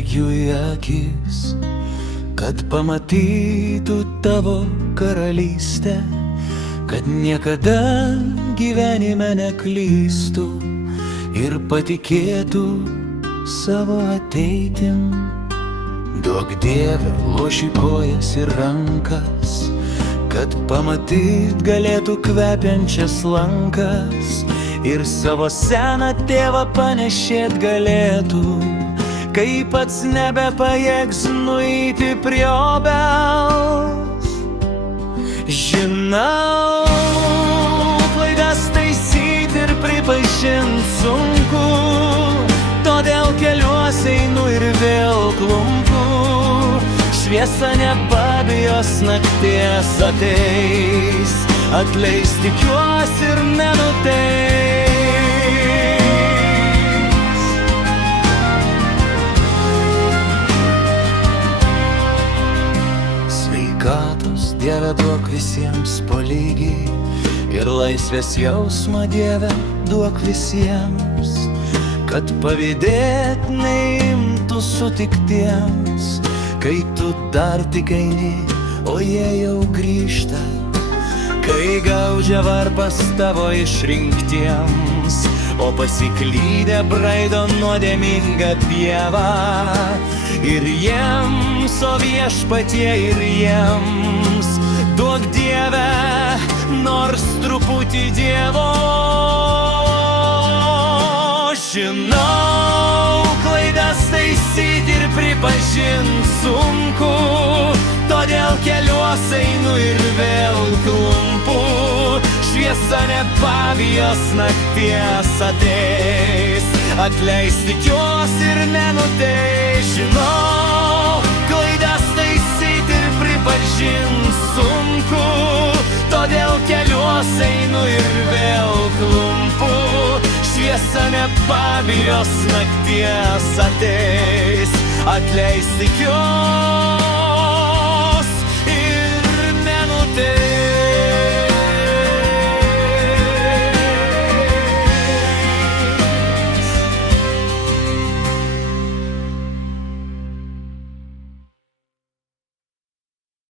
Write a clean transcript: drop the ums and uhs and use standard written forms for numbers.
žvelgiu į akis, kad pamatytų tavo karalystę, kad niekada gyvenime neklystų ir patikėtų savo ateitim. Duok Dieve loši kojas ir rankas, kad pamatyt galėtų kvepiančias lankas ir savo seną tėvą panešėt galėtų, kai pats nebepajėgs nueiti prie obels. Žinau, klaidas taisyt ir pripažint sunku, todėl keliuosi einu ir vėl klumpu. Šviesa nepabijos nakties ateis, atleis tikiuosi ir nenuteis. Sveikatos Dieve duok visiems po lygiai ir laisvės jausmą Dieve duok visiems, kad pavydėt neimtų sutiktiems, kai tu dar tik eini, o jie jau grįžta, kai gaudžia varpas tavo išrinktiems, o pasiklydę braido nuodėmingą pievą. Ir jiems, o Viešpatie, ir jiems duok Dieve nors truputį Dievo. Žinau, klaidas taisyt ir pripažint sunku, todėl keliuos einu ir vėl klumpu. Šviesa nepabijos nakties ateis, atleis tikiuosi ir nenuteis. Žinau, klaidas taisyt ir pripažint sunku, todėl keliuos einu ir vėl klumpu. Šviesa nepabijos nakties ateis, atleis tikiuosi